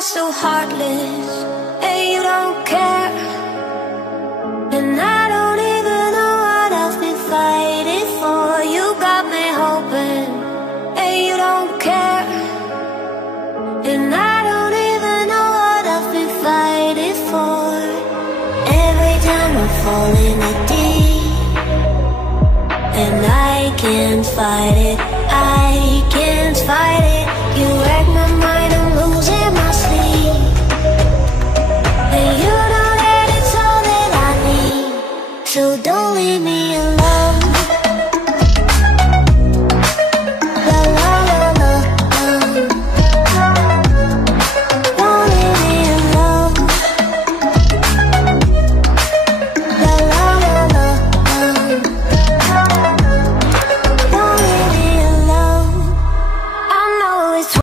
are so heartless, and you don't care. And I don't even know what I've been fighting for. You got me hoping, and you don't care. And I don't even know what I've been fighting for. Every time I fall in the deep, and I can't fight it.